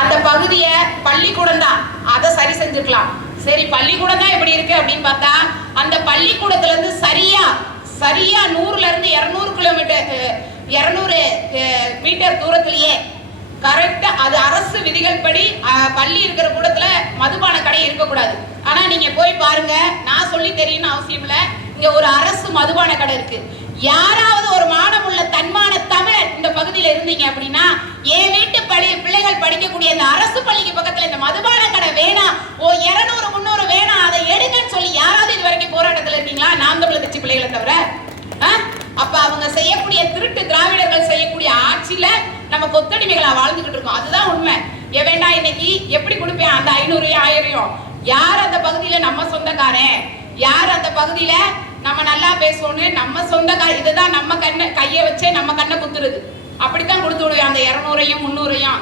அந்த பகுதியை பள்ளிக்கூடம் தான், அதை சரி செஞ்சிருக்கலாம். சரி பள்ளிக்கூடம் தான் எப்படி இருக்கு அப்படின்னு பார்த்தா, அந்த பள்ளிக்கூடத்துல இருந்து சரியா 100ல இருந்து 200 கிலோமீட்டர் 200 மீட்டர் தூரத்திலேயே கரெக்டா அது அரசு விதிகள் படி பள்ளி இருக்கிற கூடத்துல மதுபான கடை இருக்கக்கூடாது. ஆனா நீங்க போய் பாருங்க, நான் சொல்லி தெரியணும்னு அவசியம் இல்ல, இங்க ஒரு அரசு மதுபான கடை இருக்கு. யாராவது ஒரு மானமுள்ள தன்மான தமிழர் இந்த பகுதியில இருந்தீங்க அப்படின்னா, என் வீட்டு பிள்ளைகள் படிக்கக்கூடிய இந்த அரசு பள்ளிக்கு பக்கத்துல இந்த மதுபான கடை வேணாம், 200 300 வேணாம், அதை எடுங்கன்னு சொல்லி யாராவது இது வரைக்கும் போராட்டத்துல இருக்கீங்களா? நாம் தமிழர் கட்சி பிள்ளைகளை தவிர. அப்ப அவங்க செய்யக்கூடிய திருட்டு திராவிடர்கள் செய்யக்கூடிய ஆட்சியில நம்ம கொத்தடிமைகளா வாழ்ந்துகிட்டு இருக்கோம். அதுதான் உண்மை. வேண்டா இன்னைக்கு எப்படி கொடுப்பேன் அந்த 500 1000? யார் அந்த பகுதியில நம்ம சொந்தக்காரன், யார் அந்த பகுதியில நம்ம நல்லா பேசணும்னு நம்ம சொந்தக்கார, இதுதான் நம்ம கையை வச்சே நம்ம கண்ணை குத்துறது. அப்படித்தான் கொடுத்து விடுவேன் அந்த 200 300.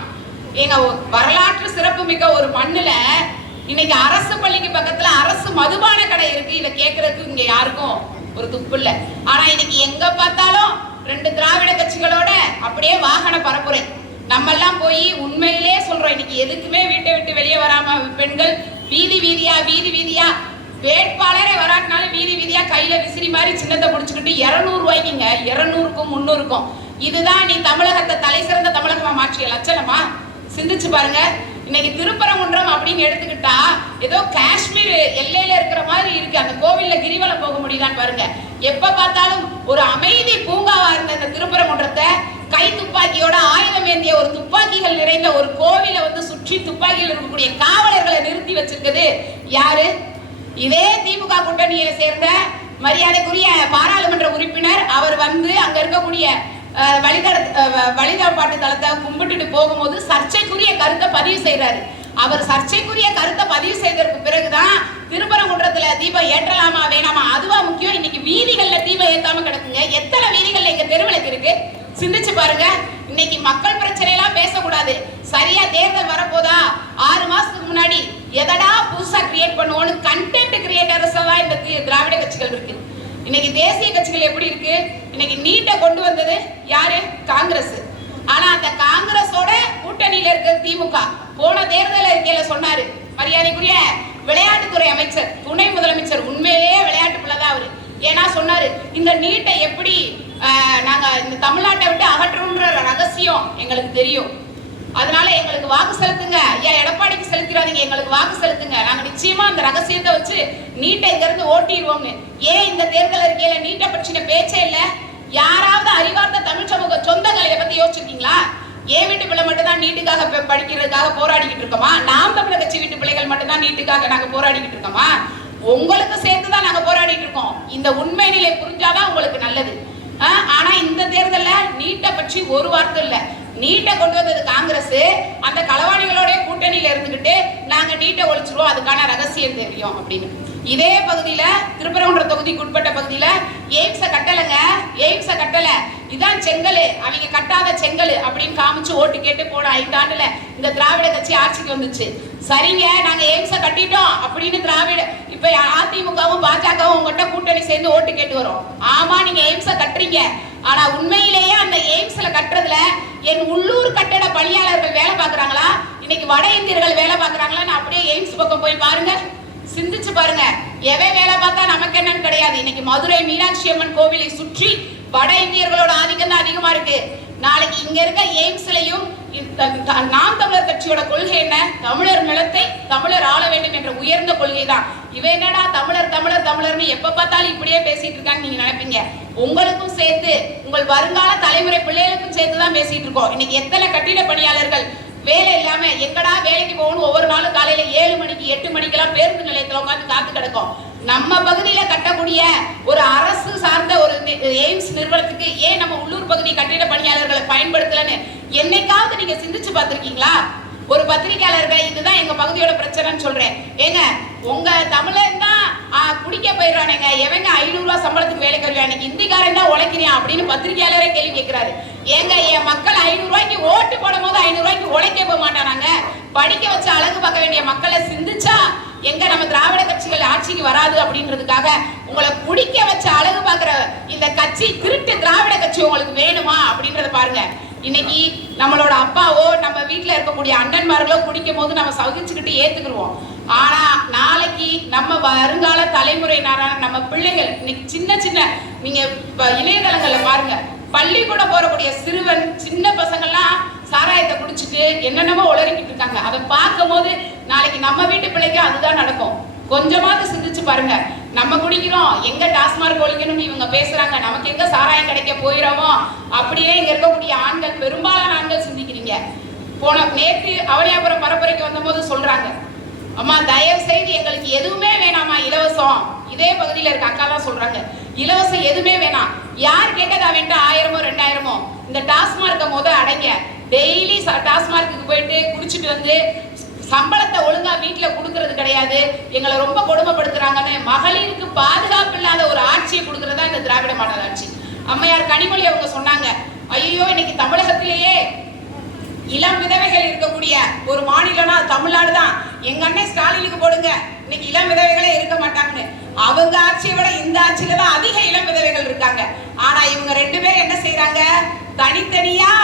எங்க வரலாற்று சிறப்பு மிக்க ஒரு மண்ணுல இன்னைக்கு அரசு பள்ளிக்கு பக்கத்துல அரசு மதுபான கடை இருக்கு. இதை கேட்கறதுக்கு இங்க யாருக்கும் ஒரு துப்பு இல்ல. ஆனா இன்னைக்கு எங்க பார்த்தாலும் 2 திராவிட கட்சிகளோட அப்படியே வாகன பரப்புரை. நம்ம எல்லாம் போய் உண்மையிலே சொல்றோம், இன்னைக்கு எதுக்குமே வீட்டை விட்டு வெளியே வராம பெண்கள் வீதி வீதியா வேட்பாளரே வராட்டினாலும் வீதி வீதியா கையில விசிறி மாதிரி சின்னத்தை முடிச்சுக்கிட்டு 200 ரூபாய்க்குங்க, 200க்கும் 300க்கும். இதுதான் நீ தமிழகத்தை தலை சிறந்த தமிழகமா மாற்றிய லட்சணமா? சிந்திச்சு பாருங்க. இன்னைக்கு திருப்பரங்குன்றம் அப்படின்னு எடுத்துக்கிட்டா ஏதோ காஷ்மீர் எல்லையில இருக்கிற மாதிரி இருக்கு. அந்த கோவில்ல கிரிவலம் போக முடியுதான்னு பாருங்க. எப்ப பார்த்தாலும் ஒரு அமைதி பூங்காவா இருந்த இந்த திருப்பரங்குன்றத்தை கை துப்பாக்கியோட ஆயுதம் ஏந்திய ஒரு துப்பாக்கிகள் நிறைந்த ஒரு கோவிலை சுற்றி துப்பாக்கியில் இருக்கக்கூடிய காவலர்களை நிறுத்தி வச்சிருக்குது யாரு? இதே திமுக கூட்டணியை சேர்ந்த மரியாதைக்குரிய பாராளுமன்ற உறுப்பினர். அவர் அங்க இருக்கக்கூடிய வழிபாட்டு தளத்தை கும்பிட்டுட்டு போகும்போது சர்ச்சைக்குரிய கருத்தை பதிவு செய்யறாரு. அவர் சர்ச்சைக்குரிய கருத்தை பதிவு செய்ததற்கு பிறகுதான் திருப்பரங்குன்றத்துல தீபம் ஏற்றலாமா வேணாமா அதுவா முக்கியம். இன்னைக்கு வீதிகள்ல தீபம் ஏத்தாம கிடக்குங்க. எத்தனை வீதிகள்ல எங்க தெருவிளக்கு இருக்கு? சிந்திச்சு பாருங்க. இன்னைக்கு மக்கள் பிரச்சனை எல்லாம் பேசக்கூடாது. சரியா தேர்தல் வரப்போதா 6 மாசத்துக்கு முன்னாடி எதடா புதுசா கிரியேட் பண்ணுவோம்னு கண்டென்ட் கிரியேட்டர்ஸ் எல்லாம் இந்த திராவிட கட்சிகள் இருக்கு. இன்னைக்கு தேசிய கட்சிகள் எப்படி இருக்கு? இன்னைக்கு நீட்டை கொண்டு வந்தது யாரு? காங்கிரஸ். ஆனா அந்த காங்கிரஸோட கூட்டணியில இருக்கிற திமுக போன தேர்தல் அறிக்கையில சொன்னாரு, மரியாதைக்குரிய விளையாட்டுத்துறை அமைச்சர் துணை முதலமைச்சர், உண்மையிலேயே விளையாட்டு பிள்ளைதான் அவரு. ஏன்னா சொன்னாரு, இந்த நீட்டை எப்படி நாங்க இந்த தமிழ்நாட்டை விட்டு அகற்றணும்ன்ற ரகசியம் எங்களுக்கு தெரியும், அதனால எங்களுக்கு வாக்கு செலுத்துங்க. ஐயா எடப்பாடிக்கு செலுத்திடாதீங்க, எங்களுக்கு வாக்கு செலுத்துங்க, நாங்க நிச்சயமா அந்த ரகசியத்தை வச்சு நீட்டை இங்க இருந்து ஓட்டிடுவோம்னு. ஏன் இந்த தேர்தல் அறிக்கையில நீட்டை பற்றின பேச்சே இல்ல? யாராவது அறிவார்ந்த தமிழ் சமூக சொந்தங்களை இதை பத்தி யோசிச்சிருக்கீங்களா? ஏன் வீட்டு பிள்ளை மட்டும் தான் நீட்டுக்காக படிக்கிறதுக்காக போராடிக்கிட்டு இருக்கோமா? நாம் தமிழர் கட்சி வீட்டு பிள்ளைகள் மட்டும் தான் நீட்டுக்காக நாங்க போராடிக்கிட்டு இருக்கோமா? உங்களுக்கு சேர்த்துதான் நாங்க போராடிட்டு இருக்கோம். இந்த உண்மை நிலை புரிஞ்சாதான் உங்களுக்கு நல்லது. ஆனா இந்த தேர்தல்ல நீட்டை பற்றி ஒரு வார்த்தை இல்ல. நீட்டை கொண்டு வந்தது காங்கிரஸ். அந்த களவாணிகளோட கூட்டணியில இருந்துகிட்டு நாங்க நீட்டை ஒழிச்சிருவோம், அதுக்கான ரகசியம் தெரியும் அப்படின்னு. இதே பகுதியில திருப்பரங்குன்ற தொகுதிக்கு உட்பட்ட பகுதியில எய்ம்ஸ கட்டலங்க, எய்ம்ஸ கட்டல, இதான் செங்கல், அவங்க கட்டாத செங்கல் அப்படின்னு காமிச்சு ஓட்டு கேட்டு போன 5 ஆண்டுல இந்த திராவிட கட்சி ஆட்சிக்கு வந்துச்சு. சரிங்க நாங்க எய்ம்ஸ கட்டிட்டோம் அப்படின்னு இப்ப அதிமுகவும் பாஜகவும் உங்ககிட்ட கூட்டணி சேர்ந்து ஓட்டு கேட்டு வரும். ஆமா நீங்க எய்ம்ஸ கட்டுறீங்க, ஆனா உண்மையிலேயே அந்த எய்ம்ஸ்ல கட்டுறதுல என் உள்ளூர் கட்டட பணியாளர்கள் வேலை பார்க்கறாங்களா, இன்னைக்கு வட இந்தியர்கள் வேலை பார்க்கறாங்களான்னு அப்படியே எய்ம்ஸ் பக்கம் போய் பாருங்க, சிந்திச்சு பாருங்க. எவன் வேலை பார்த்தா நமக்கு என்னன்னு கிடையாது. இன்னைக்கு மதுரை மீனாட்சி அம்மன் கோவிலை சுற்றி வட இந்தியர்களோட ஆதிக்கம் தான் அதிகமா இருக்கு. நாளைக்கு இங்க இருக்க எய்ம்ஸ்லயும் நாம் தமிழர் கட்சியோட கொள்கை என்ன? தமிழர் நிலத்தை தமிழர் ஆள வேண்டும் என்ற உயர்ந்த கொள்கை தான். இவன் என்னடா தமிழர் தமிழர் தமிழர்னு எப்ப பார்த்தாலும் இப்படியே பேசிட்டு இருக்கான்னு நீங்க நினைப்பீங்க. உங்களுக்கும் சேர்த்து உங்கள் வருங்கால தலைமுறை பிள்ளைகளுக்கும் சேர்த்துதான் பேசிட்டு இருக்கோம். இன்னைக்கு எத்தனை கட்டிட பணியாளர்கள் வேலை இல்லாம எங்கடா வேலைக்கு போகணும், ஒவ்வொரு நாளும் காலையில 7 மணிக்கு 8 மணிக்கெல்லாம் பேருந்து நிலையத்துல உட்காந்து காத்து கிடக்கும். நம்ம பகுதியில கட்டக்கூடிய ஒரு அரசு சார்ந்த ஒரு எய்ம்ஸ் நிறுவனத்துக்கு ஏன் நம்ம உள்ளூர் பகுதி கட்டிட பணியாளர்களை பயன்படுத்தலன்னு என்னைக்காவது நீங்க சிந்திச்சு பார்த்திருக்கீங்களா? ஒரு பத்திரிகையாளர்கள் இதுதான் எங்க பகுதியோட பிரச்சனைன்னு சொல்றேன். ஏங்க உங்க தமிழன் தான் குடிக்க போயிடுறானுங்க, எவங்க 500 ரூபாய் சம்பளத்துக்கு வேலைக்கு வருவான், இன்னைக்கு இந்திக்காரன் தான் உழைக்கிறான் அப்படின்னு பத்திரிகையாளரே கேள்வி கேட்கிறாரு. ஏங்க என் மக்கள் 500 ரூபாய்க்கு ஓட்டு போடும் போது 500 ரூபாய்க்கு உழைக்க போக மாட்டானாங்க? படிக்க வச்சு அழகு பார்க்க வேண்டிய மக்களை சிந்திச்சா எங்க நம்ம திராவிட கட்சிகள் ஆட்சிக்கு வராது அப்படின்றதுக்காக உங்களை குடிக்க வச்சு அழகு பார்க்கிற இந்த கட்சி திருட்டு திராவிட கட்சி உங்களுக்கு வேணுமா அப்படின்றத பாருங்க. இன்னைக்கு நம்மளோட அப்பாவோ நம்ம வீட்டுல இருக்கக்கூடிய அண்ணன்மார்களோ குடிக்கும் போது நம்ம சகிச்சுக்கிட்டு ஏத்துக்குருவோம். ஆனா நாளைக்கு நம்ம வருங்கால தலைமுறையினரான நம்ம பிள்ளைகள் இன்னைக்கு சின்ன சின்ன நீங்க இணையதளங்கள்ல பாருங்க, பள்ளிக்கூடம் போறக்கூடிய சிறுவன் சின்ன பசங்கள்லாம் சாராயத்தை குடிச்சிட்டு என்னென்னமோ உளறிக்கிட்டு இருக்காங்க. அதை பார்க்கும் போது நாளைக்கு நம்ம வீட்டு பிள்ளைக்கு அதுதான் நடக்கும். கொஞ்சமாவது சிந்திச்சு பாருங்க. நம்ம குடிக்கிறோம், எங்க டாஸ்மார்க் ஒழிக்கணும்னு இவங்க பேசுறாங்க, நமக்கு எங்க சாராயம் கிடைக்க போயிடமோ அப்படியே இங்க இருக்கக்கூடிய ஆண்கள், பெரும்பாலான ஆண்கள் சிந்திக்கிறீங்க. நேற்று அவனியாபுரம் பரப்புரைக்கு வந்த போது சொல்றாங்க, அம்மா தயவு செய்து எங்களுக்கு எதுவுமே வேணாமா இலவசம். இதே பகுதியில் இருக்க அக்கா தான் சொல்றாங்க, இலவசம் எதுவுமே வேணாம். யார் கேட்டதா வேண்டாம் 1000மோ 2000மோ, இந்த டாஸ்மார்க்க அடைங்க. டெய்லி டாஸ்மார்க்கு போயிட்டு குடிச்சிட்டு வந்து சம்பளத்தை ஒழுங்கா வீட்டுல கொடுக்கறது கிடையாது, எங்களை ரொம்ப கொடுமைப்படுத்துறாங்கன்னு மகளிருக்கு பாதுகாப்பு இல்லாத ஒரு ஆட்சியை கொடுக்கறதா இந்த திராவிட மாடல் ஆட்சி. அம்மையார் கனிமொழி அவங்க சொன்னாங்க, ஐயோ இன்னைக்கு தமிழகத்திலேயே இளம் விதவைகள் இருக்கக்கூடிய ஒரு மாநிலம்னா தமிழ்நாடு தான். எங்க அண்ணன் ஸ்டாலினுக்கு போடுங்க, இன்னைக்கு இளம் விதவைகளே இருக்க மாட்டாங்கன்னு. அவங்க ஆட்சியை விட இந்த ஆட்சியில தான் அதிக இளம் விதவைகள் இருக்காங்க. ஆனா இவங்க 2 பேரும் என்ன செய்யறாங்க, தனித்தனியா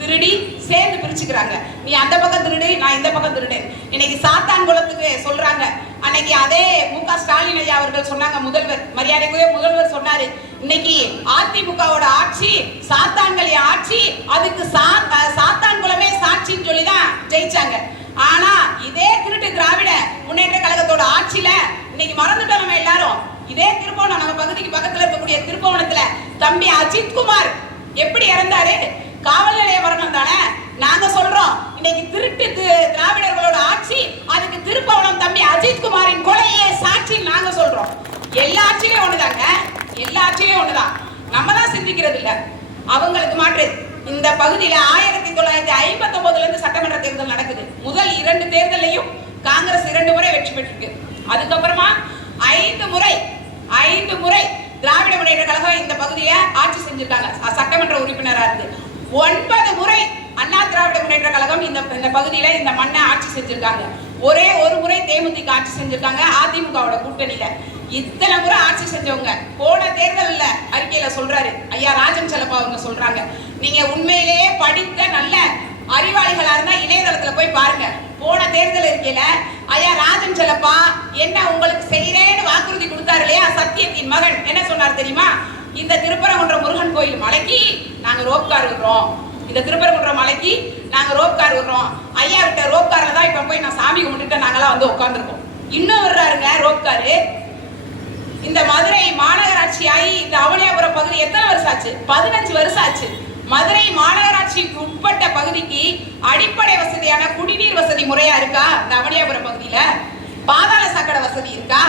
திருடி சேர்ந்து பிரிச்சுக்கிறாங்க. நீ அந்த பக்கம் திருடு, நான் இந்த பக்கம் திருடு. இன்னைக்கு சாத்தான் குளத்துக்கு சொல்றாங்க. அன்னைக்கு அதே மு.க. ஸ்டாலின் ஐயா அவர்கள் சொன்னாங்க, முதல்வர் மரியாதைக்குரிய முதல்வர் சொன்னாரு, இன்னைக்கு அதிமுகவோட ஆட்சி சாத்தான்களி ஆட்சி, அதுக்கு சாத்தான் குளமே சாட்சின்னு சொல்லிதான் ஜெயிச்சாங்க. ஆனா இதே திருட்டு திராவிட முன்னேற்ற கழகத்தோட ஆட்சியில இன்னைக்கு மறந்துட்டோம் நம்ம எல்லாரும். இதே திருப்பவனம், நம்ம பகுதிக்கு பக்கத்துல இருக்கக்கூடிய திருப்பவனத்துல தம்பி அஜித்குமார் எப்படி இறந்தாரு, காவல் நிலைய மரணம் தானே. நாங்க சொல்றோம், இன்னைக்கு திருட்டு திராவிடர்களோட ஆட்சி, அதுக்கு திருப்பவனம் தம்பி அஜித்குமாரின் கொலையே சாட்சி நாங்க சொல்றோம். எல்லா ஆட்சியிலும் ஒண்ணுதாங்க, எல்லா ஆட்சியிலும் ஒண்ணுதான். நம்ம தான் சிந்திக்கிறது இல்ல, அவங்களுக்கு மாற்று. இந்த பகுதியில 1959 இருந்து சட்டமன்ற தேர்தல் நடக்குது. முதல் 2 தேர்தலையும் காங்கிரஸ் 2 முறை வெற்றி பெற்றிருக்கு. அதுக்கப்புறமா 5 முறை திராவிட முன்னேற்ற கழகம் இந்த பகுதியில ஆட்சி செஞ்சிருக்காங்க, சட்டமன்ற உறுப்பினரா இருந்து. 9 முறை அண்ணா திராவிட முன்னேற்ற கழகம் இந்த பகுதியில இந்த மண்ணை ஆட்சி செஞ்சிருக்காங்க. ஒரே ஒரு முறை தேமுதிக ஆட்சி செஞ்சிருக்காங்க அதிமுகவோட கூட்டணியில. இத்தனை முறை ஆட்சி செஞ்சவங்க போன தேர்தல்ல அறிக்கையில சொல்றாரு ஐயா ராஜன் செல்லப்பா அவங்க சொல்றாங்க, நீங்க உண்மையிலேயே படித்த நல்ல அறிவாளிகளா இருந்தா இணையதளத்துல போய் பாருங்க. போன தேர்தல் இருக்கையில ஐயா ராஜன் செல்லப்பா என்ன உங்களுக்கு செய்யறேன்னு வாக்குறுதி கொடுத்தாரு இல்லையா, சத்தியத்தின் மகன் என்ன சொன்னார் தெரியுமா, இந்த திருப்பரங்குன்றம் முருகன் கோயில் மலைக்கு நாங்க ரோப்கார் விடுறோம், இந்த திருப்பரங்குன்றம் மலைக்கு நாங்க ரோப்கார் விடுறோம். ஐயா விட்ட ரோப்கார்ல தான் இப்ப போய் நான் சாமி கும்பிட்டுட்டு நாங்களாம் வந்து உட்காந்துருக்கோம். இன்னும் வர்றாருங்க ரோப்காரு. இந்த மதுரை மாநகராட்சி ஆகி இந்த அவனியாபுரம் பகுதி எத்தனை வருஷம் ஆச்சு, 15 வருஷம் ஆச்சு. மதுரை மாநகராட்சிக்கு உட்பட்ட பகுதிக்கு அடிப்படை வசதியான குடிநீர் வசதி முறையா இருக்கா இந்த அவனியாபுரம் பகுதியில? பாதாள சாக்கடை வசதி இருக்கா?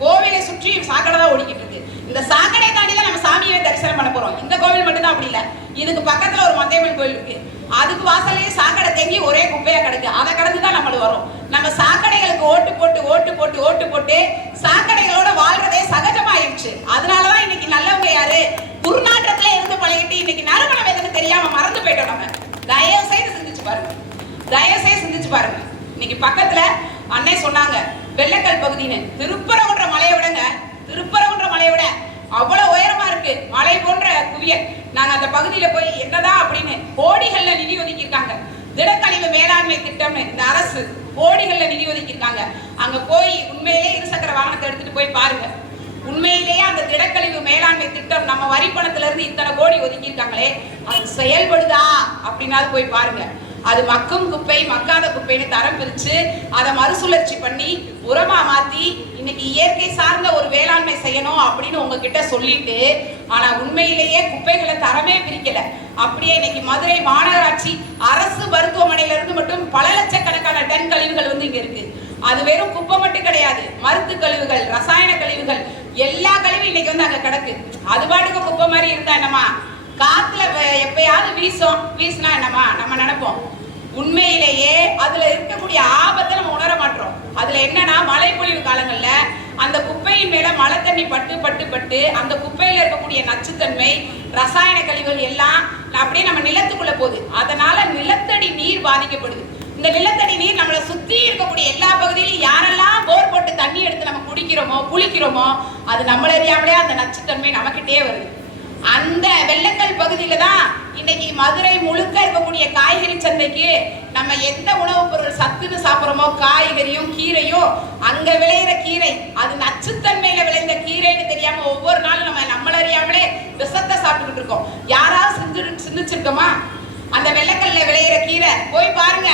கோவிலை சுற்றி சாக்கடை தான் ஓடிக்கிட்டு இருக்கு. இந்த சாக்கடை தாண்டி தான் நம்ம சாமியை தரிசனம் பண்ண போறோம். இந்த கோவில் மட்டும் தான் அப்படி இல்ல, இதுக்கு பக்கத்துல ஒரு மந்தையம்மன் கோயில் இருக்கு, அதுக்கு வாசலே சாக்கடை தேங்கி ஒரே குப்பையா கிடக்கு. அதை கடந்து தான் நம்மள வரும். நம்ம சாக்கடைகளுக்கு ஓட்டு போட்டு சாக்கடைகளோட வாழ்றதே சகஜமாயிருச்சு. அதனாலதான் இன்னைக்கு நல்லவங்க யாரு குருநாற்றத்துல இருந்து பழகிட்டு இன்னைக்கு நறுமணம் எதுன்னு தெரியாம மறந்து போயிட்டோம். நம்ம தயவு செய்து சிந்திச்சு பாருங்க. இன்னைக்கு பக்கத்துல அன்னை சொன்னாங்க வெள்ளக்கல் பகுதின்னு, திருப்பரங்குன்ற மலையை விட அவ்வளவு உயரமா இருக்கு மலை போன்ற குவியல். நாங்க அந்த பகுதியில போய் என்னதான் அப்படின்னு கோடிகள்ல நிதி ஒதுக்கி இருக்காங்க. திடக்கழிவு மேலாண்மை திட்டம் இந்த அரசு கோடிகள்ல நிதி ஒதுக்கி இருக்காங்க. அங்க போய் உண்மையிலேயே இருசக்கர வாகனத்தை எடுத்துட்டு போய் பாருங்க. உண்மையிலேயே அந்த திடக்கழிவு மேலாண்மை திட்டம் நம்ம வரி பணத்துல இருந்து இத்தனை கோடி ஒதுக்கி இருக்காங்களே, அது செயல்படுதா அப்படின்னாலும் போய் பாருங்க. அது மக்கும் குப்பை மக்காத குப்பைன்னு தரம் பிரிச்சு அதை மறுசுழற்சி பண்ணி உரமா மாத்தி இன்னைக்கு இயற்கை சார்ந்த ஒரு வேளாண்மை செய்யணும் அப்படின்னு உங்ககிட்ட சொல்லிட்டு, ஆனா உண்மையிலேயே குப்பைகளை தரமே பிரிக்கல. அப்படியே இன்னைக்கு மதுரை மாநகராட்சி அரசு மருத்துவமனையில இருந்து மட்டும் பல லட்சக்கணக்கான டன் கழிவுகள் வந்து இங்க இருக்கு. அது வெறும் குப்பை மட்டும் கிடையாது, மருத்து கழிவுகள், ரசாயன கழிவுகள், எல்லா கழிவும் இன்னைக்கு வந்து அங்க கிடக்கு. அது பாட்டுக்கு குப்பை மாதிரி இருந்தா என்னமா, காத்துல எப்பயாவது வீசினா என்னமா நம்ம நினைப்போம். உண்மையிலேயே அதுல இருக்கக்கூடிய ஆபத்தை நம்ம உணர மாட்டோம். அதுல என்னன்னா மழை பொழிவு காலங்கள்ல அந்த குப்பையின் மேல மழை தண்ணி பட்டு அந்த குப்பையில இருக்கக்கூடிய நச்சுத்தன்மை, ரசாயன கழிவுகள் எல்லாம் அப்படியே நம்ம நிலத்துக்குள்ள போகுது. அதனால நிலத்தடி நீர் பாதிக்கப்படுது. இந்த நிலத்தடி நீர் நம்மளை சுத்தி இருக்கக்கூடிய எல்லா பகுதியிலும் யாரெல்லாம் போர் போட்டு தண்ணி எடுத்து நம்ம குடிக்கிறோமோ குளிக்கிறோமோ அது நம்மள அறியாமலே அந்த நச்சுத்தன்மை நமக்கிட்டே வருது. அந்த வெள்ளக்கல் பகுதியில தான் இன்னைக்கு மதுரை முழுக்க இருக்கக்கூடிய காய்கறி சந்தைக்கு நம்ம எந்த உணவுப் பொருள் சத்துன்னு சாப்பிட்றோமோ, காய்கறியும் கீரையும், அங்க விளையிற கீரை அது நச்சுத்தன்மையில விளைந்த கீரைன்னு தெரியாம ஒவ்வொரு நாளும் நம்மள அறியாமலே விஷத்தை சாப்பிட்டுக்கிட்டு இருக்கோம். யாராவது சிந்திச்சிருக்கோமா? அந்த வெள்ளக்கல்ல விளையிற கீரை போய் பாருங்க.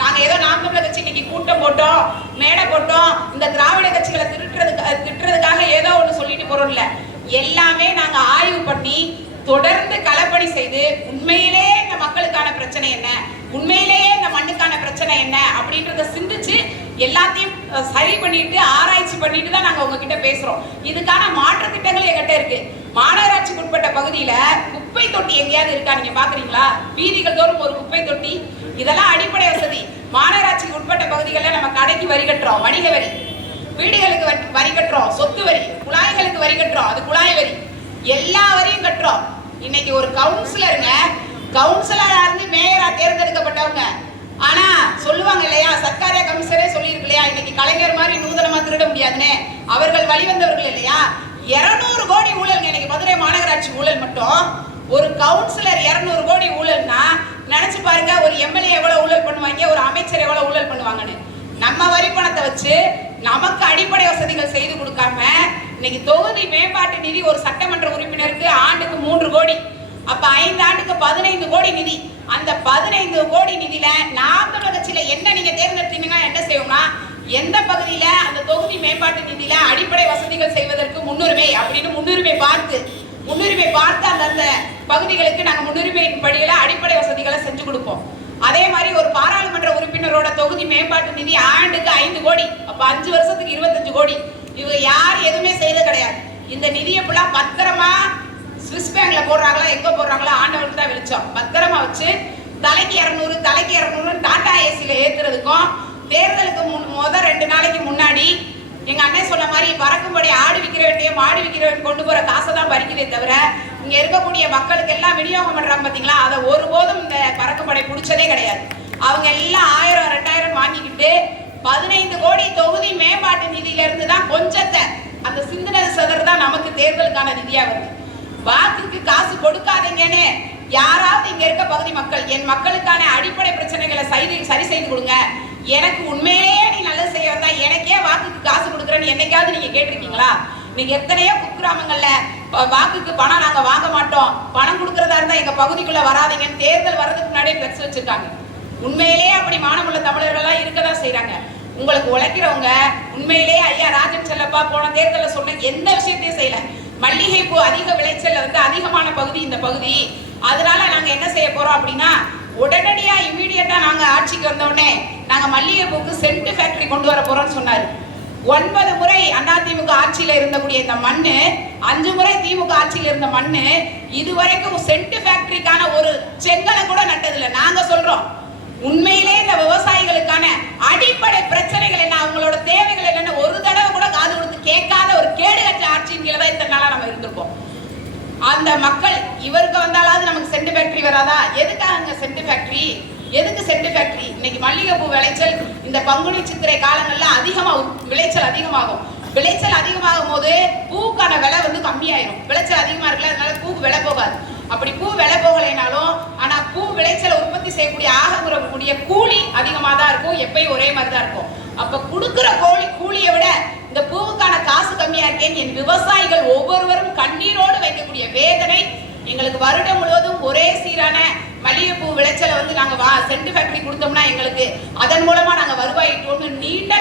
நாங்க ஏதோ நாம் தமிழர் கட்சி இன்னைக்கு கூட்டம் போட்டோம், மேடை போட்டோம், இந்த திராவிட கட்சிகளை திட்டுறதுக்காக ஏதோ ஒண்ணு சொல்லிட்டு போறோம் இல்ல. எல்லாமே நாங்க ஆய்வு பண்ணி தொடர்ந்து களப்பணி செய்து உண்மையிலே இந்த மக்களுக்கான பிரச்சனை என்ன, உண்மையிலேயே இந்த மண்ணுக்கான பிரச்சனை என்ன அப்படின்றத சிந்திச்சு எல்லாத்தையும் சரி பண்ணிட்டு ஆராய்ச்சி பண்ணிட்டு தான் நாங்க உங்ககிட்ட பேசுறோம். இதுக்கான மாற்று திட்டங்கள் எங்கிட்ட இருக்கு. மாநகராட்சிக்கு உட்பட்ட பகுதியில குப்பை தொட்டி எங்கேயாவது இருக்கா நீங்க பாக்குறீங்களா? வீதிகள் தோறும் ஒரு குப்பை தொட்டி, இதெல்லாம் அடிப்படை வசதி. மாநகராட்சிக்கு உட்பட்ட பகுதிகளில் நம்ம கடைக்கு வரி கட்டுறோம், வணிக வரி, வீடுகளுக்கு வரி கட்டுறோம், சொத்து வரி, குழாய்களுக்கு வரி கட்டுறோம், அது குழாய் வரி, எல்லா வரியும் கட்டுறோம். இன்னைக்கு ஒரு கவுன்சிலருங்க, கவுன்சிலரா இருந்து மேயரா தேர்ந்தெடுக்கப்பட்டவங்க, ஆனா சொல்லுவாங்க இல்லையா, சர்க்காரிய கமிஷனரே சொல்லியிருக்கு இல்லையா, இன்னைக்கு கலைஞர் மாதிரி நூதனமா திருட முடியாதுன்னு. அவர்கள் வழிவந்தவர்கள் இல்லையா. 200 கோடி ஊழல் இன்னைக்கு மதுரை மாநகராட்சி ஊழல் மட்டும். ஒரு கவுன்சிலர் 200 கோடி ஊழல்னா நினைச்சு பாருங்க, ஒரு எம்எல்ஏ எவ்வளவு ஊழல் பண்ணுவாங்க, ஒரு அமைச்சர் எவ்வளவு ஊழல் பண்ணுவாங்கன்னு. நம்ம வரி பணத்தை வச்சு நமக்கு அடிப்படை வசதிகள் செய்து கொடுக்காம இன்னைக்கு தொகுதி மேம்பாட்டு நிதி ஒரு சட்டமன்ற உறுப்பினருக்கு ஆண்டுக்கு 3 கோடி, அப்ப 5 ஆண்டுக்கு 15 கோடி நிதி. அந்த 15 கோடி நிதியில நாம் தமிழர் கட்சியில என்ன நீங்க தேர்ந்தெடுத்தீங்கன்னா என்ன செய்வோம்னா, எந்த பகுதியில அந்த தொகுதி மேம்பாட்டு நிதியில அடிப்படை வசதிகள் செய்வதற்கு முன்னுரிமை அப்படின்னு முன்னுரிமை பார்த்து அந்த பகுதிகளுக்கு நாங்க முன்னுரிமையின் படியில அடிப்படை வசதிகளை செஞ்சு கொடுப்போம். அதே மாதிரி ஒரு பாராளுமன்ற உறுப்பினரோட தொகுதி மேம்பாட்டு நிதி ஆண்டுக்கு 5 கோடி, அப்ப 5 வருஷத்துக்கு 25 கோடி. இவங்க யார் எதுவுமே செய்யறது கிடையாது. இந்த நிதியை ஃபுல்லா பத்திரமா ஸ்விஸ் பேங்க்ல போடுறாங்களா, எங்க போடுறாங்களா, ஆண்டவனுக்கு தான் வெளிச்சம். பத்திரமா வச்சு தலைக்கு 200 டாடா ஏசில ஏத்துறதுக்கும், தேர்தலுக்கு முதல் 2 நாளைக்கு முன்னாடி எங்க அண்ணன் சொன்ன மாதிரி பறக்கும்படி ஆடு விற்கிற வேண்டிய மாடு விற்கிறவன் கொண்டு போற காசை தான் பறிக்கிறதே தவிர இங்க இருக்கக்கூடிய மக்களுக்கு எல்லாம் விநியோகம் பண்றாங்க பாத்தீங்களா, அதை ஒருபோதும் இந்த பறக்கும்படை பிடிச்சதே கிடையாது. அவங்க எல்லாம் 1000 2000 வாங்கிக்கிட்டு 15 கோடி தொகுதி மேம்பாட்டு நிதியில இருந்து தான் கொஞ்சத்தை அந்த சிந்தனை சதர் தான் நமக்கு தேர்தலுக்கான நிதியா வருது. வாக்குக்கு காசு கொடுக்காதீங்கன்னு யாராவது இங்க இருக்க பகுதி மக்கள், என் மக்களுக்கான அடிப்படை பிரச்சனைகளை சரி செய்து கொடுங்க, எனக்கு உண்மையிலேயே நீ நல்லது செய்ய வந்தா எனக்கே வாக்குக்கு காசு கொடுக்குறேன்னு என்னைக்காவது நீங்க கேட்டிருக்கீங்களா? நீங்க எத்தனையோ குக்கிராமங்கள்ல வாக்குக்கு பணம் நாங்க வாங்க மாட்டோம், பணம் கொடுக்கறதா இருந்தா எங்க பகுதிக்குள்ள வராதீங்கன்னு தேர்தல் வர்றதுக்கு முன்னாடியே பிளக்ஸ் வச்சிருக்காங்க. உண்மையிலேயே அப்படி மானமுள்ள தமிழர்கள் எல்லாம் இருக்கதான் செய்யறாங்க. உங்களுக்கு உழைக்கிறவங்க உண்மையிலேயே ஐயா ராஜன் செல்லப்பா போன தேர்தலில் சொன்ன எந்த விஷயத்தையும் செய்யல. மல்லிகை பூ அதிக விளைச்சல் அதிகமான பகுதி இந்த பகுதி, அதனால நாங்க என்ன செய்ய போறோம் அப்படின்னா, உடனடியா இமீடியட்டா நாங்க ஆட்சிக்கு வந்தோடனே நாங்க மல்லிகை பூக்கு சென்ட் ஃபேக்டரி கொண்டு வர போறோம்னு சொன்னாரு. 9 முறை அதிமுக ஆட்சியில இருந்தக்கூடிய இந்த மண்ணு, 5 முறை திமுக ஆட்சியில இருந்த மண்ணு, இதுவரைக்கும் சென்ட் ஃபேக்டரிக்கான ஒரு செங்கலை கூட நட்டதில்லை. நாங்க சொல்றோம், உண்மையிலே இந்த விவசாயிகளுக்கான அடிப்படை பிரச்சனைகள் என்ன, அவங்களோட தேவைகள் என்னன்னு ஒரு தடவை கூட காது கொடுத்து கேட்காத ஒரு கேடுகட்ட ஆட்சியின் கீழே தான் இத்தனை நாளா நம்ம இருந்திருக்கோம். அந்த மக்கள் இவருக்கு வந்தாலாவது நமக்கு சென்ட் ஃபேக்டரி வராதா? எதுக்காக சென்ட் ஃபேக்டரி? எதுக்கு சென்ட் ஃபேக்டரி? இன்னைக்கு மல்லிகை பூ விளைச்சல் இந்த பங்குனி சித்திரை காலங்கள்ல அதிகமாகும், விளைச்சல் அதிகமாகும். விளைச்சல் அதிகமாகும் போது பூக்கான விலை கம்மியாயிரும். விளைச்சல் அதிகமா இருக்குல்ல, அதனால பூக்கு விலை போகாது. அப்படி பூ விலை போகலைனாலும் ஆனா பூ விளைச்சலை உற்பத்தி செய்யக்கூடிய ஆகக்கூடிய கூலி அதிகமா தான் இருக்கும், எப்பயும் ஒரே மாதிரி தான் இருக்கும். அப்ப கொடுக்குற கூலியை விட இந்த பூவுக்கான காசு கம்மியா இருக்கேன்னு என் விவசாயிகள் ஒவ்வொருவரும் கண்ணீரோடு வைக்கக்கூடிய வேதனை எங்களுக்கு வருடம் முழுவதும் ஒரே சீரான மல்லிகைப்பூ விளைச்சலை நாங்க சென்ட் ஃபேக்டரி கொடுத்தோம்னா எங்களுக்கு அதன் மூலமா நாங்க வருவாய் ஈட்டுவோம்னு நீண்ட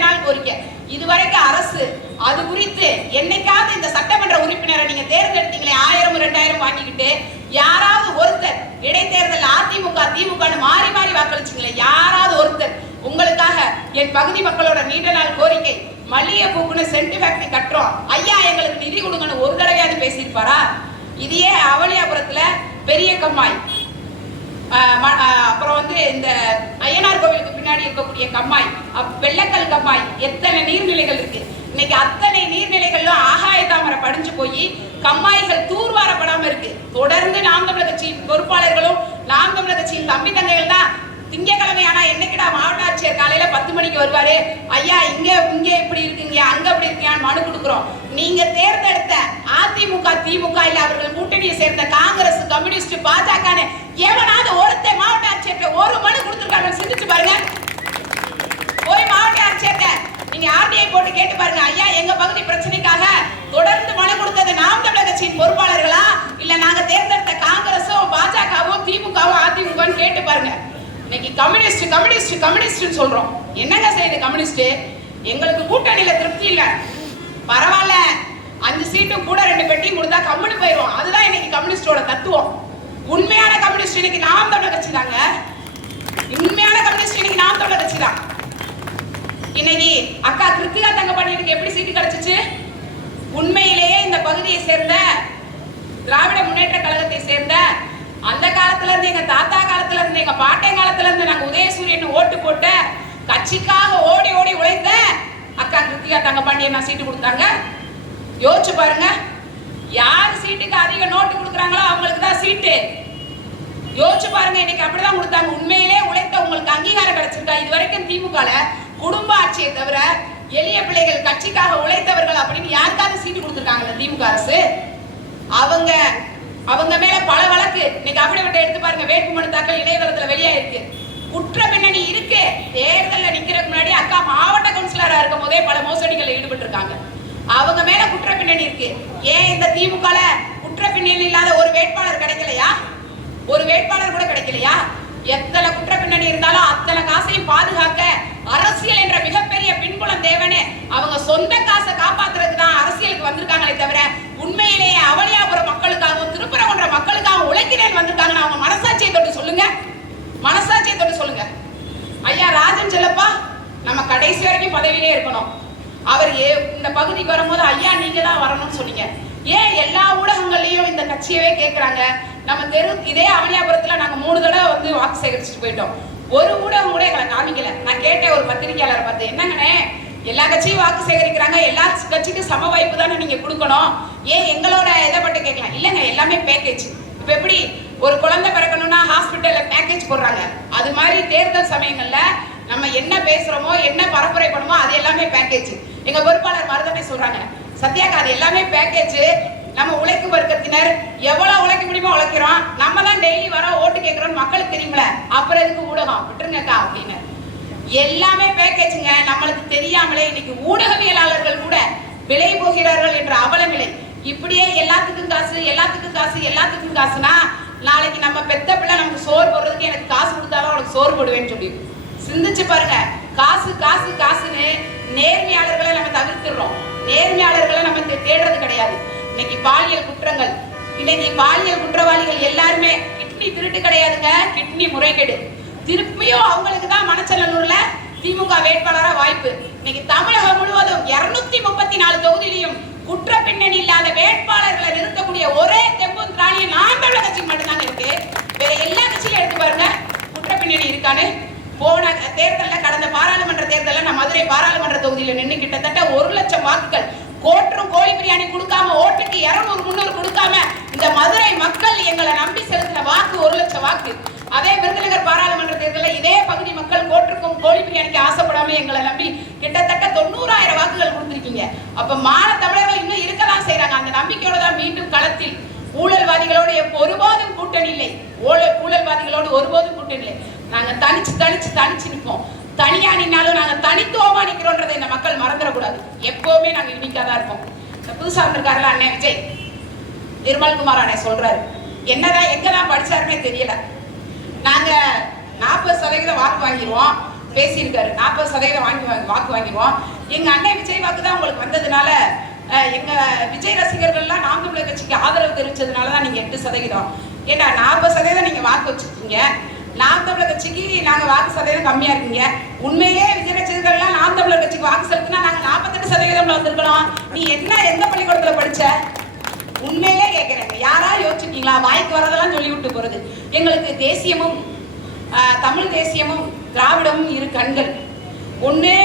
நாள் கோரிக்கை. இதுவரைக்கும் அரசு அது குறித்து என்னைக்காவது இந்த சட்டமன்ற உறுப்பினரை நீங்க தேர்ந்தெடுத்தீங்களே 1000 2000 வாங்கிக்கிட்டு யாராவது ஒருத்தர் இடைத்தேர்தல் அதிமுக திமுக மாறி வாக்களிச்சிங்களே, யாராவது ஒருத்தர் உங்களுக்காக என் பகுதி மக்களோட நீண்ட நாள் கோரிக்கை மல்லிகை பூக்குன்னு சென்ட் ஃபேக்டரி கட்டுறோம் ஐயா எங்களுக்கு நிதி கொடுங்கன்னு ஒரு தடவையாவது பேசியிருப்பாரா? இதையே அவளியாபுரத்துல பெரிய கம்மாய், அப்புறம் இந்த ஐயனார் கோவிலுக்கு பின்னாடி இருக்கக்கூடிய கம்மாய், வெள்ளக்கல் கம்மாய், எத்தனை நீர்நிலைகள் இருக்கு. இன்னைக்கு அத்தனை நீர்நிலைகளும் ஆகாய தாமரை படிஞ்சு போய் கம்மாய்கள் தூர்வாரப்படாம இருக்கு. தொடர்ந்து நாம் தமிழர் கட்சியின் பொறுப்பாளர்களும் நாம் தமிழர் கட்சியின் தம்பி தங்கைகள் தான் திங்கக்கிழமை ஆனா என்னைக்குடா மாவட்ட ஆட்சியர் காலையில 10 மணிக்கு வருவாரு, ஐயா இங்க இப்படி இருக்குங்க, அங்க அப்படி இருக்கீங்கன்னு மனு கொடுக்குறோம். நீங்க தேர்ந்தெடுத்த அதிமுக, திமுக இல்ல அவர்கள் கூட்டணியை சேர்ந்த காங்கிரஸ், கம்யூனிஸ்ட், பாஜக எவனாவது ஒருத்தர் மாவட்ட ஆட்சியர்கிட்ட ஒரு மனு கொடுத்துருக்காங்க சிந்திச்சு பாருங்க. போய் மாவட்ட ஆட்சியர்கிட்ட நீங்க ஆர்டிஐ போட்டு கேட்டு பாருங்க, ஐயா எங்க பகுதி பிரச்சனைக்காக தொடர்ந்து மனு கொடுத்தது நாம் தமிழர் கட்சியின் பொறுப்பாளர்களா இல்ல நாங்க தேர்ந்தெடுத்த காங்கிரஸோ பாஜகவோ திமுகவோ அதிமுகன்னு கேட்டு பாருங்க. இன்னைக்கு கம்யூனிஸ்ட் சொல்றோம். என்னங்க செய்யுது கம்யூனிஸ்ட்? எங்களுக்கு கூட்டணியில திருப்தி இல்ல, பரவாயில்ல 5 சீட்டும் கூட 2 பெட்டியும் கொடுத்தா கம்முனு போயிடும். அதுதான் இன்னைக்கு கம்யூனிஸ்டோட தத்துவம். உண்மையான கம்யூனிஸ்ட் இன்னைக்கு நாம் தமிழர் கட்சி தாங்க. உண்மையான கம்யூனிஸ்ட் இன்னைக்கு நாம் தமிழர் கட்சி தான். இன்னைக்கு அக்கா கிருத்திகா தங்கபாண்டியனுக்கு எப்படி சீட்டு கிடைச்சிச்சு? உண்மையிலேயே இந்த பகுதியை சேர்ந்த திராவிட முன்னேற்ற கழகத்தை சேர்ந்த அந்த காலத்துல இருந்து எங்க தாத்தா காலத்துல இருந்து எங்க பாட்டை காலத்துல இருந்து நாங்க உதயசூரியன் ஓட்டு போட்ட கட்சிக்காக ஓடி ஓடி உழைத்த அக்கா கிருத்திகா தங்கபாண்டியன் சீட்டு கொடுத்தாங்க. யோசிச்சு பாருங்க, யார் சீட்டுக்கு அதிக நோட்டு கொடுக்குறாங்களோ அவங்களுக்கு தான் சீட்டு. யோசிச்சு பாருங்க, இன்னைக்கு அப்படிதான் கொடுத்தாங்க. உண்மையிலே உழைத்த உங்களுக்கு அங்கீகாரம் கிடைச்சிருக்கா? இது வரைக்கும் திமுக குடும்ப ஆட்சியை தவிர எளிய பிள்ளைகள் கட்சிக்காக உழைத்தவர்கள் அப்படின்னு யாருக்காவது சீட்டு கொடுத்துருக்காங்க திமுக அரசு? அவங்க மேல பல வழக்கு இன்னைக்கு அப்படிப்பட்ட எடுத்து பாருங்க. வேட்புமனு தாக்கல் இணையதளத்துல வெளியாயிருக்கு. குற்ற பின்னணி இருக்கு. தேர்தலில் நிக்கிறதுக்கு முன்னாடி அக்கா மாவட்ட கவுன்சிலரா இருக்கும் போதே பல மோசடிகளில் ஈடுபட்டு இருக்காங்க. அவங்க மேல குற்ற பின்னணி இருக்கு. ஏன் இந்த திமுக குற்ற பின்னணி இல்லாத ஒரு வேட்பாளர் கிடைக்கலையா? ஒரு வேட்பாளர் கூட கிடைக்கலையா? எத்தனை குற்ற பின்னணி இருந்தாலும் அத்தனை காசையும் பாதுகாக்க அரசியல் என்ற மிகப்பெரிய பின்புலம் தேவனே அவங்க சொந்த காசை காப்பாத்துறதுக்கு தான் அரசியலுக்கு வந்திருக்காங்களே தவிர உண்மையிலேயே அவனியாபுரம் மக்களுக்காகவும் திருப்பரங்குன்ற மக்களுக்காகவும் உழைக்கிறேன் வந்திருக்காங்கன்னு அவங்க மனசாட்சியை தொட்டு சொல்லுங்க. மனசாட்சியை தொட்டு சொல்லுங்க. ஐயா ராஜன் செல்லப்பா நம்ம கடைசி வரைக்கும் பதவியிலே இருக்கணும். அவர் இந்த பகுதிக்கு வரும்போது ஐயா நீங்க தான் வரணும்னு சொன்னீங்க. ஏன் எல்லா ஊடகங்கள்லயும் இந்த கட்சியவே கேட்கிறாங்க? நம்ம இதே அவனியாபுரத்துல நாங்க 3 தடவை வாக்கு சேகரிச்சுட்டு போயிட்டோம். ஒரு ஊடகம் கூட எங்களை காமிக்கல. நான் கேட்டேன் ஒரு பத்திரிகையாளரை பார்த்து, என்னங்கண்ணே எல்லா கட்சியும் வாக்கு சேகரிக்கிறாங்க, எல்லா கட்சிக்கும் சம வாய்ப்பு தானே நீங்க கொடுக்கணும், ஏன் எங்களோட இதை மட்டும் கேட்கலாம்? இல்லைங்க எல்லாமே பேக்கேஜ். இப்ப எப்படி ஒரு குழந்தை பிறக்கணும்னா ஹாஸ்பிட்டல்ல பேக்கேஜ் போடுறாங்க, அது மாதிரி தேர்தல் சமயங்கள்ல நம்ம என்ன பேசுறோமோ என்ன பரப்புரை பண்ணுமோ அது எல்லாமே பேக்கேஜ். எங்க பொறுப்பாளர் மருதனை சொல்றாங்க, சத்யாக்கா அது எல்லாமே பேக்கேஜ். நம்ம உழைக்கும் வர்க்கத்தினர் எவ்வளவு உழைக்க முடியுமோ உழைக்கிறோம், நம்ம தான் டெய்லி வர ஓட்டு கேட்கிறோம் மக்களுக்கு தெரியுமில, அப்புறம் எதுக்கு ஊடகம் விட்டுருங்கக்கா அப்படின்னு. எல்லாமே பேக்கேஜுங்க. நம்மளுக்கு தெரியாமலே இன்னைக்கு ஊடகவியலாளர்கள் கூட விலை போகிறார்கள் என்ற அவல நிலை. இப்படியே எல்லாத்துக்கும் காசு எல்லாத்துக்கும் காசு எல்லாத்துக்கும் காசுனா நாளைக்கு நம்ம பெத்த பிள்ளை நமக்கு சோறு போடுறதுக்கு எனக்கு காசு கொடுத்தாலும் உனக்கு சோறு போடுவேன்னு சொல்லி சிந்திச்சு பாருங்க. காசு காசு காசுன்னு நேர்மையாளர்களை நம்ம தவிர்த்துடுறோம். நேர்மையாளர்களை நம்ம தேடுறது கிடையாது. இன்னைக்கு பாலியல் குற்றங்கள், இன்னைக்கு பாலியல் குற்றவாளிகள் எல்லாருமே கிட்னி திருட்டு கிடையாதுங்க, கிட்னி முறைகேடு. திருப்பியும் அவங்களுக்கு தான் மணச்சநல்லூர்ல திமுக வேட்பாளரா வாய்ப்பு. இன்னைக்கு தமிழகம் முழுவதும் 234 தொகுதியிலையும் குற்ற பின்னணி இல்லாத வேட்பாளர்களை நிறுத்தக்கூடிய ஒரே தெம்பும் திராணியும் நாம் தமிழர் கட்சிக்கு மட்டும்தாங்க இருக்கு. வேற எல்லா கட்சியும் எடுத்து பாருங்க குற்ற பின்னணி இருக்கான்னு. போன தேர்தலில் கடந்த பாராளுமன்ற தேர்தலில் நான் மதுரை பாராளுமன்ற தொகுதியில் நின்று கிட்டத்தட்ட 1 லட்சம் வாக்குகள் கோற்றும் கோழி பிரியாணி கொடுக்காம ஓட்டுக்கு 200-300 கொடுக்காம இந்த மதுரை மக்கள் எங்களை நம்பி செலுத்தின வாக்கு 1 லட்சம் வாக்கு. அதே விருதுநகர் பாராளுமன்ற தேர்தலில் இதே பகுதி மக்கள் கோற்றுக்கும் கோழி பிரியாணிக்கு ஆசைப்படாம எங்களை நம்பி கிட்டத்தட்ட 90,000 வாக்குகள் கொடுத்திருக்கீங்க. அப்ப மான தமிழர்கள் இன்னும் இருக்கதான் செய்யறாங்க. அந்த நம்பிக்கையோட தான் மீண்டும் களத்தில் ஊழல்வாதிகளோடு ஒருபோதும் கூட்டணி இல்லை. ஊழல்வாதிகளோடு ஒருபோதும் கூட்டணி இல்லை. நாங்க தனிச்சு நிற்போம். தனியா நின்னாலும் நாங்க தனித்துவமா நிக்கிறோன்றதை இந்த மக்கள் மறந்துடக்கூடாது. எப்பவுமே நாங்க யூனிக்காதான் இருப்போம். புதுசா வந்திருக்காருல அண்ணன் விஜய் நிர்மல்குமார் அண்ணன் சொல்றாரு, என்னதான் எங்கதான் படிச்சாருமே தெரியல, நாங்க 40% வாக்கு வாங்கிடுவோம் பேசியிருக்காரு. 40% வாக்கு வாங்கிடுவோம். எங்க அண்ணன் விஜய் வாக்கு தான் உங்களுக்கு வந்ததுனால எங்க விஜய் ரசிகர்கள்லாம் நாம் தமிழர் கட்சிக்கு ஆதரவு தெரிவிச்சதுனாலதான் நீங்க 8%. ஏன்னா 40% நீங்க வாக்கு வச்சிருக்கீங்க, நாம் தமிழர் கட்சிக்கு நாங்க வாக்கு சதவீதம் கம்மியா இருக்கீங்க. உண்மையிலே விஜய் ரசிகர்கள்லாம் நாம் தமிழர் கட்சிக்கு வாக்கு செலுத்தினா நாங்க 48% வந்திருக்கலாம். நீ எந்த பள்ளிக்கூடத்துல படிச்ச? உண்மையிலே கேட்கிறேன், யாரா யோசிச்சிருக்கீங்களா? வாய்க்கு வரதெல்லாம் சொல்லி விட்டு போறது. எங்களுக்கு தேசியமும் தமிழ் தேசியமும் திராவிடமும் இரு கண்கள். ஒண்ணு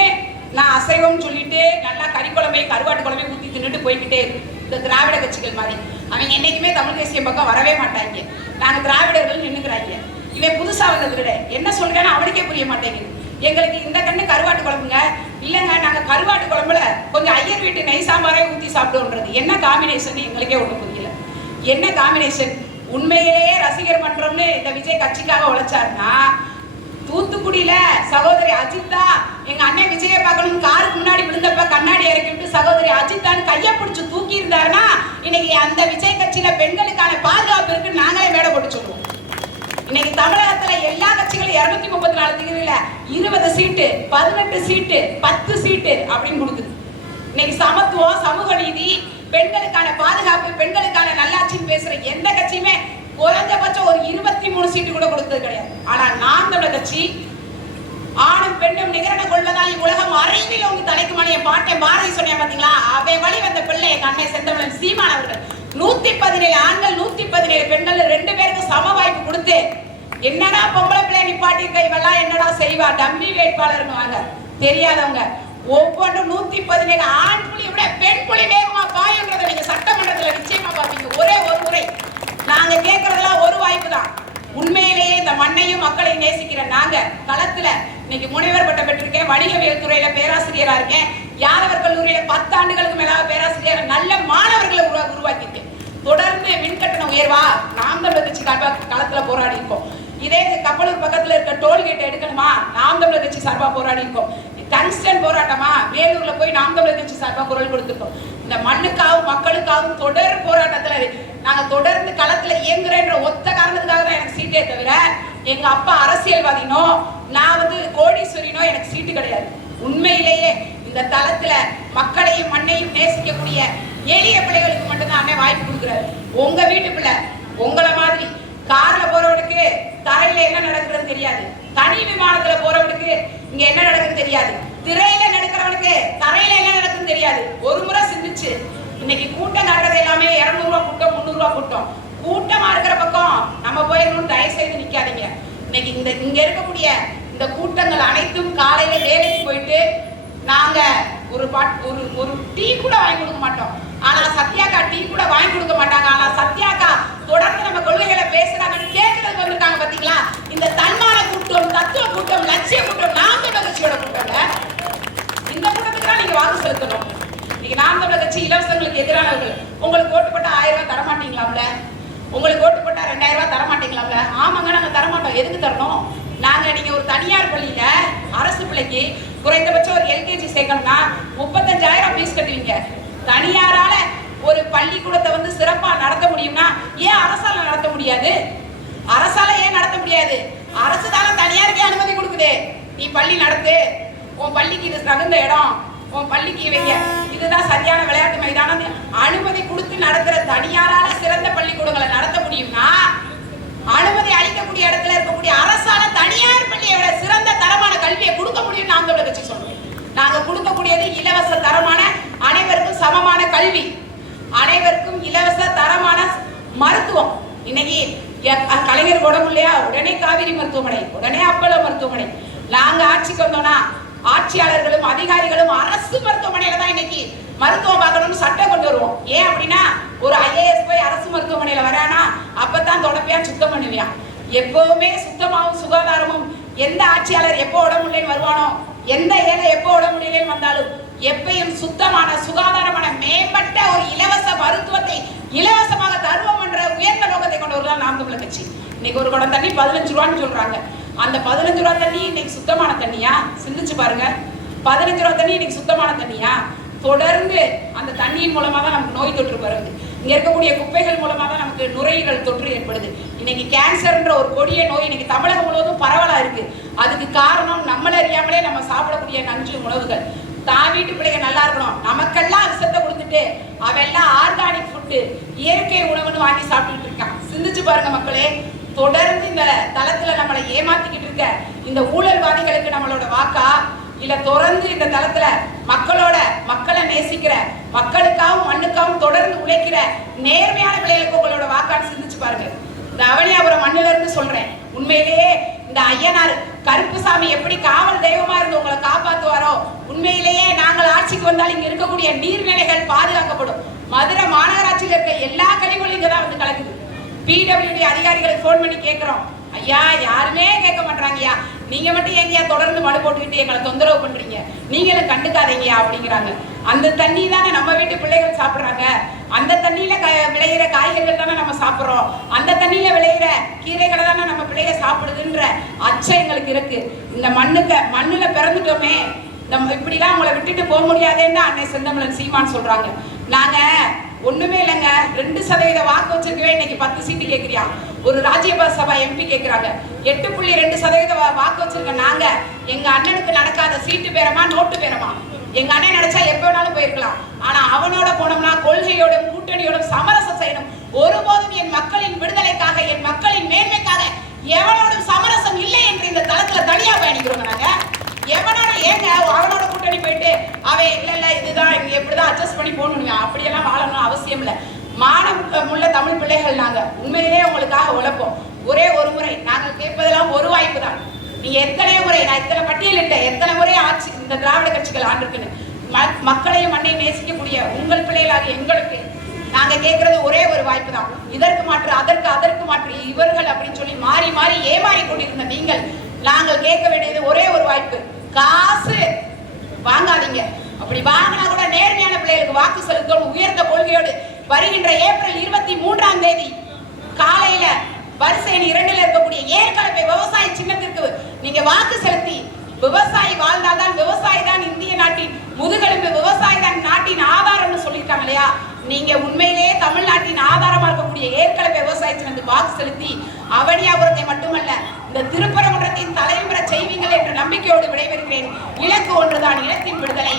நான் அசைவம் சொல்லிட்டு நல்லா கறிக்குழம்பை கருவாட்டு குழம்பை ஊத்தி தின்னுட்டு போய்கிட்டே இந்த திராவிட கட்சிகள் மாதிரி அவங்க என்னைக்குமே தமிழ் தேசியம் பக்கம் வரவே மாட்டாங்க. நாங்க திராவிடர்கள் நின்னுக்கிறாங்க. இவன் புதுசா வந்தது என்ன சொல்றேன்னு அவனுக்கே புரிய மாட்டேங்குது. எங்களுக்கு இந்த கண்ணு கருவாட்டு குழம்புங்க, இல்லைங்க நாங்க கருவாட்டு குழம்புல கொஞ்சம் ஐயர் வீட்டு நெய் சாம்பாரே ஊற்றி சாப்பிடுவோன்றது. என்ன காம்பினேஷன் எங்களுக்கே ஒன்றும் புரியல. என்ன காம்பினேஷன்? உண்மையிலேயே ரசிகர் மன்றம்னு இந்த விஜய் கட்சிக்காக உழைச்சாருன்னா, தூத்துக்குடியில சகோதரி அஜித்தா எங்க அண்ணன் விஜய பார்க்கணும் காருக்கு முன்னாடி விழுந்தப்ப கண்ணாடி இறக்கி விட்டு சகோதரி அஜித்தான் கையை பிடிச்சு தூக்கி இருந்தாருன்னா, இன்னைக்கு அந்த விஜய் கட்சியில பெண்களுக்கான பாதுகாப்பு இருக்கு நாங்களே மேடை போட்டு சொல்லுவோம். இன்னைக்கு தமிழகத்துல எல்லா கட்சிகளும் 234 தொகுதியில 20 சீட்டு, 18 சீட்டு, 10 சீட்டு அப்படின்னு கொடுக்குது. இன்னைக்கு சமத்துவம், சமூக நீதி, பெண்களுக்கான பாதுகாப்பு, பெண்களுக்கான நல்லாட்சின்னு பேசுற எந்த கட்சியுமே குறைஞ்சபட்சம் ஒரு 23 சீட்டு கூட கொடுத்தது கிடையாது. ஆனா நாம் தமிழர் கட்சி ஆணும் பெண்ணும் நிகரன கொள்வதால் உலகம் அறிவில் உங்க தலைக்கு மணிய பாட்டை பாரதி சொன்ன பாத்தீங்களா? அவை வழி வந்த பிள்ளை எங்க அண்ணன் செந்தமிழன் சீமான் அவர்கள் 117 ஆண்கள் 117 பெண்கள் 2 பேருக்கு சம வாய்ப்பு கொடுத்து, என்னடா பொம்பளை பிள்ளை நிப்பாட்டி கைவெல்லாம் என்னடா செய்வா டம்மி வேட்பாளர்னு வாங்க தெரியாதவங்க ஒவ்வொன்றும் 117 ஆண் புலியை விட பெண் புலி வேகமா பாயுன்றதை நீங்க சட்டமன்றத்துல நிச்சயமா பாப்பீங்க. ஒரே ஒரு முறை நாங்க கேட்கறதெல்லாம் ஒரு வாய்ப்பு தான். உண்மையிலேயே இந்த மண்ணையும் மக்களையும் நேசிக்கிற நாங்க களத்துல இன்னைக்கு முனைவர் பட்டம் பெற்றிருக்கேன், வணிகவியல் துறையில பேராசிரியரா இருக்கேன், யாதவர் கல்லூரியில 10 ஆண்டுகளுக்கு மேலாக பேராசிரியர், நல்ல மாணவர்களை உருவாக்கியிருக்கேன். தொடர்ந்து மின்கட்டண உயர்வா நாம் தமிழர் கட்சி களத்துல போராடி இருக்கோம். இதே கப்பலூர் பக்கத்துல இருக்க டோல்கேட் எடுக்கணுமா, நாம் தமிழர் கட்சி சார்பா போராடி இருக்கோம். டங்ஸ்டன் போராட்டமா வேலூர்ல போய் நாம் தமிழர் கட்சி சார்பா குரல் கொடுத்திருக்கோம். இந்த மண்ணுக்காகவும் மக்களுக்காகவும் தொடர் போராட்டத்துல நாங்க தொடர்ந்து களத்துல இயங்குறேன்ற ஒத்த காரணத்துக்காக தான் எனக்கு சீட்டே தவிர எங்க அப்பா அரசியல்வாதினோ நான் கோடீஸ்வரினோ எனக்கு சீட்டு கிடையாது. உண்மையிலேயே இந்த தளத்துல மக்களையும் மண்ணையும் நேசிக்கக்கூடிய எளிய பிள்ளைகளுக்கு மட்டும்தான் அண்ணன் வாய்ப்பு கொடுக்குறாரு. உங்க வீட்டு பிள்ளை உங்களை மாதிரி கார்ல போறவனுக்கு தரையில என்ன நடக்குதுன்னு தெரியாது, தனி விமானத்துல போறவனுக்கு இங்க என்ன நடக்குதுன்னு தெரியாது, திரையில நடக்கிறவனுக்கு தரையில என்ன நடக்குதுன்னு தெரியாது. ஒரு முறை சிந்திச்சு இன்னைக்கு கூட்டம் காட்டுறது எல்லாமே 200 ரூபாய் கூட்டம், 300 ரூபாய் கூட்டம். கூட்டமா இருக்கிற பக்கம் நம்ம போயிடணும், தயவு செய்து நிக்காதீங்க. இன்னைக்கு இங்க இருக்கக்கூடிய இந்த கூட்டங்கள் அனைத்தும் காலையில வேலைக்கு போயிட்டு நாங்க ஒரு டீ கூட வாங்கி கொடுக்க மாட்டோம். ஆனா சத்யாக்கா டீ கூட வாங்கி கொடுக்க மாட்டாங்க. ஆனா சத்யாக்கா தொடர்ந்து நம்ம கொள்கைகளை பேசுறாங்கன்னு கேட்கறதுக்கு வந்திருக்காங்க. பாத்தீங்களா? இந்த தன்மான கூட்டம், தத்துவ கூட்டம், லட்சிய கூட்டம் நாம் தமிழர் கட்சியோட கூட்டங்க. இந்த கூட்டத்துக்கு தான் நீங்க வாக்கு செலுத்தணும். இன்னைக்கு நாம் தமிழர் கட்சி இலவசங்களுக்கு எதிரானவர்கள். உங்களுக்கு ஓட்டு போட்டா 1000 ரூபாய் தர மாட்டீங்களாம்ல? உங்களுக்கு ஓட்டு போட்டா 2000 ரூபாய் தர மாட்டீங்களாம்ல? ஆமாங்க, நாங்க தர மாட்டோம். எதுக்கு தரணும்? நீங்க ஒரு தனியார் பள்ளியில அரசு பிள்ளைக்கு குறைந்தபட்சம் ஒரு எல்கேஜி சேர்க்கணும்னா 35,000 ஃபீஸ் கட்டுவீங்க. தனியாரால ஒரு பள்ளிக்கூடத்தை சிறப்பா நடத்த முடியும்னா ஏன் அரசால நடத்த முடியாது? அரசால ஏன் நடத்த முடியாது? அரசு தானே தனியாருக்கே அனுமதி கொடுக்குது. நீ பள்ளி நடத்து, உன் பள்ளிக்கு இது தகுந்த இடம், உன் பள்ளிக்கு வைங்க, இதுதான் சரியான விளையாட்டு மைதானம் அனுமதி கொடுத்து நடத்துற தனியாரால சிறந்த பள்ளிக்கூடங்களை நடத்த முடியும்னா, அனுமதி அளிக்கக்கூடிய இடத்துல இருக்கக்கூடிய அரசால தனியார் பள்ளியோட சிறந்த தரமான கல்வியை கொடுக்க முடியும். நாம் தமிழர் கட்சி சொல்றோம். நாங்க கொடுக்கக்கூடியது இலவச தரமான அனைவருக்கும் சமமான கல்வி, அனைவருக்கும் இலவச தரமான மருத்துவம். இன்னைக்கு கலைஞர் உடம்பு இல்லையா, உடனே காவிரி மருத்துவமனை, உடனே அப்பல்லோ மருத்துவமனை. நாங்க ஆட்சிக்கு வந்தோம்னா ஆட்சியாளர்களும் அதிகாரிகளும் அரசு மருத்துவமனையில தான் இன்னைக்கு மருத்துவம் பார்க்கணும்னு சட்டம் கொண்டு வருவோம். ஏன் அப்படின்னா ஒரு IAS போய் அரசு மருத்துவமனையில வரானா அப்பதான் தொடப்பியா சுத்தம் பண்ணுவியான். எப்பவுமே சுத்தமாவும் சுகாதாரமும் எந்த ஆட்சியாளர் எப்போ உடம்பு இல்லைன்னு வருவானோ, எந்த ஏழை எப்போ உடம்பு முடியலன்னு வந்தாலும் எப்பயும் சுத்தமான சுகாதாரமான மேம்பட்ட ஒரு இலவச மருத்துவத்தை இலவசமாக தருவோம் என்ற உயர்ந்த நோக்கத்தை கொண்டு வருதான் நாம் தமிழர் கட்சி. இன்னைக்கு ஒரு குடம் தண்ணி 15 ரூபான்னு சொல்றாங்க. அந்த 15 ரூபா தண்ணி இன்னைக்கு சுத்தமான தண்ணியா? சிந்திச்சு பாருங்க. 15 ரூபா தண்ணி இன்னைக்கு சுத்தமான தண்ணியா? தொடர்ந்து அந்த தண்ணியின் மூலமா தான் நமக்கு நோய் தொற்று வருது. இங்க இருக்கக்கூடிய குப்பைகள் மூலமா தான் நமக்கு நுரையீரல் தொற்று ஏற்படுது. இன்னைக்கு கேன்சர்ன்ற ஒரு கொடிய நோய் இன்னைக்கு தமிழகம் முழுவதும் பரவலா இருக்கு. அதுக்கு காரணம் நம்மள அறியாமலே நம்ம சாப்பிடக்கூடிய நஞ்சு உணவுகள். தான் வீட்டு பிள்ளைங்க நல்லா இருக்கணும், நமக்கெல்லாம் விஷத்தை கொடுத்துட்டு அவெல்லாம் ஆர்கானிக் ஃபுட்டு, இயற்கை உணவுன்னு வாங்கி சாப்பிட்டுட்டு இருக்கான். சிந்திச்சு பாருங்க மக்களே. தொடர்ந்து இந்த தளத்துல நம்மளை ஏமாத்திக்கிட்டு இருக்க இந்த ஊழல்வாதிகளுக்கு நம்மளோட வாக்கா, இல்ல தொடர்ந்து இந்த தளத்துல மக்களை நேசிக்கிற, மக்களுக்காகவும் மண்ணுக்காகவும் தொடர்ந்து உழைக்கிற நேர்மையான பிள்ளைகளுக்கு உங்களோட வாக்கான்னு சிந்திச்சு பாருங்க. இந்த அவனியாபுரம் மண்ணில இருந்து சொல்றேன். உண்மையிலேயே இந்த ஐயனார் கருப்புசாமி எப்படி காவல் தெய்வமா இருந்து உங்களை காப்பாத்துவாரோ, உண்மையிலேயே நாங்கள் ஆட்சிக்கு வந்தால் இங்க இருக்கக்கூடிய நீர்நிலைகள் பாதுகாக்கப்படும். மதுரை மாநகராட்சியில் இருக்க எல்லா கழிவுகளும் இங்கதான் கலக்குது. PWD அதிகாரிகளுக்கு போன் பண்ணி கேட்கிறோம், ஐயா யாருமே கேட்க மாட்டாங்கய்யா, நீங்க மட்டும் ஏங்கய்யா தொடர்ந்து மனு போட்டுக்கிட்டு எங்களை தொந்தரவு பண்றீங்க, நீங்களும் கண்டுக்காதீங்கயா அப்படிங்கிறாங்க. அந்த தண்ணி தானே நம்ம வீட்டு பிள்ளைகள் சாப்பிடுறாங்க, அந்த தண்ணியில விளையிற காய்கறிகள் தானே நம்ம சாப்பிடுறோம், அந்த தண்ணியில விளையிற கீரைகளை தானே நம்ம பிள்ளைய சாப்பிடுதுன்ற அச்சம் எங்களுக்கு இருக்கு. இந்த மண்ணுல பிறந்துட்டோமே, நம்ம இப்படிலாம் அவங்கள விட்டுட்டு போக முடியாதேன்னு அன்னை செந்தமிழன் சீமான் சொல்றாங்க. நாங்க ஒண்ணுமே இல்லைங்க, 2% வாக்கு வச்சிருக்கவே இன்னைக்கு 10 சீட்டு கேட்கிறியா. ஒரு ராஜ்யசபா எம்பி கேட்கிறாங்க, 8.2% வாக்கு வச்சிருக்க நாங்க, எங்க அண்ணனுக்கு நடக்காத சீட்டு பேரமா நோட்டு பேரமா? எங்க அண்ணன் நினைச்சா எப்ப வேணாலும் போயிருக்கலாம். ஆனா அவனோட போனோம்னா கொள்கையோடும் கூட்டணியோடும் சமரசம் செய்யணும். ஒருபோதும் என் மக்களின் விடுதலைக்காக, என் மக்களின் மேன்மைக்காக எவனோடும் சமரசம் இல்லை என்று இந்த தளத்துல தனியா பயணிக்கிறோம் நாங்க. எவனோட ஏங்க அவனோட கூட்டணி போயிட்டு அவன் இல்ல இதுதான் எப்படிதான் அட்ஜஸ்ட் பண்ணி போகணும், அப்படியெல்லாம் வாழணும் அவசியம் இல்லை. மானம் உள்ள தமிழ் பிள்ளைகள் நாங்க உண்மையிலே உங்களுக்காக உழைப்போம். ஒரே ஒரு முறை நாங்கள் கேட்பதெல்லாம் ஒரு வாய்ப்பு தான். நீங்க எத்தனை முறை, நான் இத்தனை பட்டியலிட்டேன், எத்தனை முறை ஆட்சி இந்த திராவிட கட்சிகள் ஆண்டிருக்குன்னு. மக்களையும் மண்ணையும் நேசிக்கக்கூடிய உங்கள் பிள்ளைகளாக எங்களுக்கு நாங்க கேட்கறது ஒரே ஒரு வாய்ப்பு தான். இதற்கு மாற்று அதற்கு மாற்று இவர்கள் அப்படின்னு சொல்லி மாறி மாறி ஏமாறி கொண்டிருந்த நீங்கள், நாங்கள் கேட்க வேண்டியது ஒரே ஒரு வாய்ப்பு. காசு வாங்காதீங்க, அப்படி வாங்கினா கூட நேர்மையான பிள்ளைகளுக்கு வாக்கு செலுத்தணும் உயர்ந்த கொள்கையோடு. வருகின்ற ஏப்ரல் 23ஆம் தேதி காலையில வரிசை 2ல் இருக்கக்கூடிய ஏற்கனவே விவசாய சின்னத்திற்கு நீங்க வாக்கு செலுத்தி, விவசாயி வாழ்ந்தால்தான், விவசாயி தான் இந்திய நாட்டின் முதுகெலும்பு, விவசாயி தான் நாட்டின் ஆதாரம்னு சொல்லியிருக்காங்க இல்லையா. நீங்க உண்மையிலேயே தமிழ்நாட்டின் ஆதாரமா இருக்கக்கூடிய ஏற்கனவே விவசாய சின்னத்துக்கு வாக்கு செலுத்தி அவனியாபுரத்தை மட்டுமல்ல இந்த திருப்பரங்குன்றத்தின் தலைமுறை செய்வீங்கள் என்ற நம்பிக்கையோடு விடைபெறுகிறேன். இலக்கு ஒன்றுதான், இனத்தின் விடுதலை.